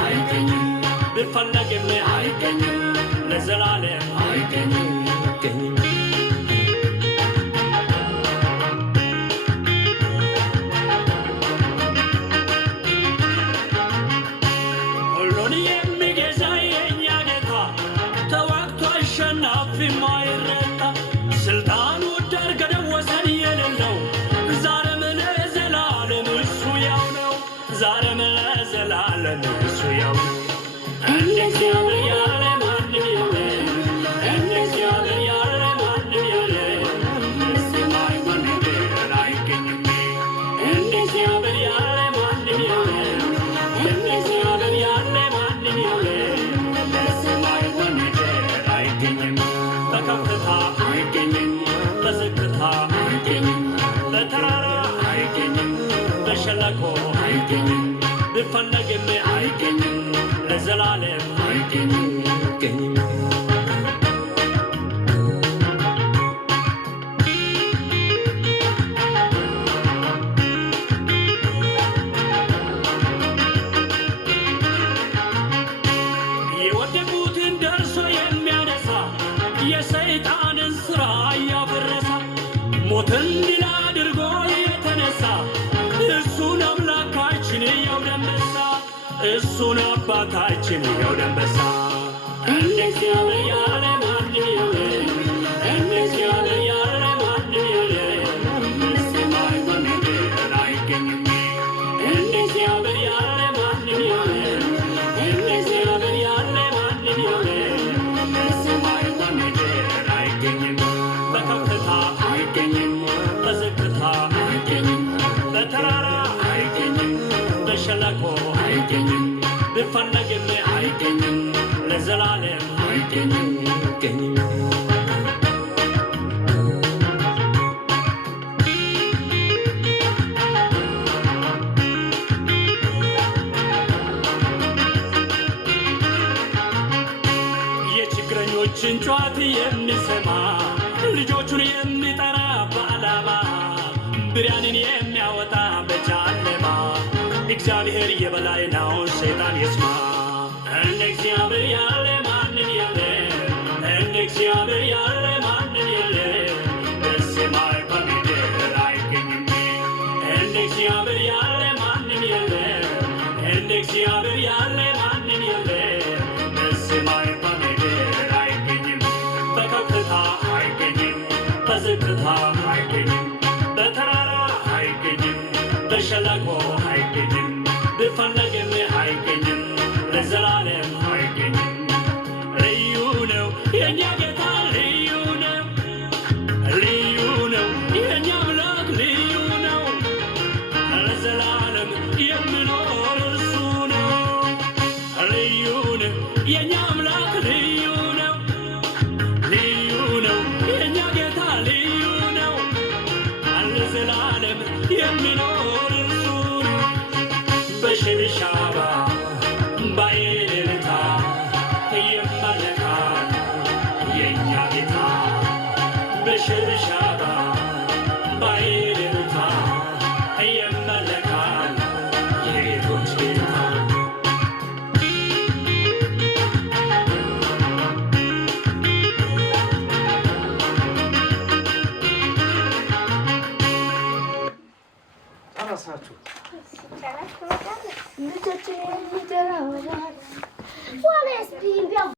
አይገኝም ብፈለግም አይገኝም ለዘላለም አይገኝም ሁሉን የሚገዛ የእኛ ጌታ ተዋግቶ አሸናፊ ማይረታ ስልጣኑ ዳር ገደብ ወሰን የሌለው ዛሬም ለዘላለም እሱ ያው ነው ዛሬም ለዘላለም እሱ ያው ነው እንደ እግዚአብሔር ያለ ማንም የለም እንደ እግዚአብሔር ያለ ማንም የለም በሰማይ በምድር አይገኝም እንደ እግዚአብሔር ያለ ማንም የለም እንደ እግዚአብሔር ያለ ማንም የለም በሰማይ በምድር አይገኝም በከፍታ አይገኝም በዝቅታ አይገኝም በተራራ አይገኝም በሸለቆ አይገኝም ብፈለግም አይገኝም ለዘላለም አይገኝም የወደቁትን ደርሶ የሚያነሳ የሰይጣንን ሥራ እያፈረሰ ሞትን ድል አድርጎ የተነሳ እሱን አምላካችን ያው ደንበሳ እሱን አባታችን ያው ደንበሳ እንደ እግዚአብሔር ያለ ማንም የለም እንደ እግዚአብሔር ያለ ማንም የለም በሰማይ በምድር አይገኝም እንደ እግዚአብሔር ያለ ማንም የለም እንደ እግዚአብሔር ያለ ማንም የለም በሰማይ በምድር አይገኝም በከፍታ አይገኝም በዝቅታ አይገኝም በተራራ አይገኝም በሸለቆ አይገኝም ብፈለግም አይገኝም ለዘላለም አይገኝም የችግረኞችን ጩኸት የሚሰማ ልጆቹን የሚጠራ በዓላማ ብርሃንን የሚያወጣ በጨለማ እግዚአብሔር የበላይ ነው ሰይጣን ይስማ እንደ እግዚአብሔር ያለ ማንም የለም እንደ እግዚአብሔር ያለ ማንም የለም በሰማይ በምድር አይገኝም እንደ እግዚአብሔር ያለ ማንም የለም እንደ እግዚአብሔር ያለ ማንም የለም በሰማይ በምድር አይገኝም በከፍታ አይገኝም በዝቅታ አይገኝም በተራራ አይገኝም በሸለቆ አይገኝም ብፈለግም አይገኝም ለዘላለም አይገኝም ልዩ ነው የእኛ ጌታ ልዩ ነው ልዩ ነው የእኛ አምላክ ልዩ ነው ለዘላለም የሚኖር እርሱ ነው ልዩ ነው የእኛ አምላክ ልዩ ነው ልዩ ነው የእኛ ጌታ ልዩ ነው ለዘላለም የሚኖር እርሱ ነው በሽብሻባ ባይልታ ይመለካል የእኛ ጌታ በሽብሻባ ባይልታ ይመለካል የጌቶች ጌታ ጨረሳችሁ? ልጆችን የሚጀራ ወደ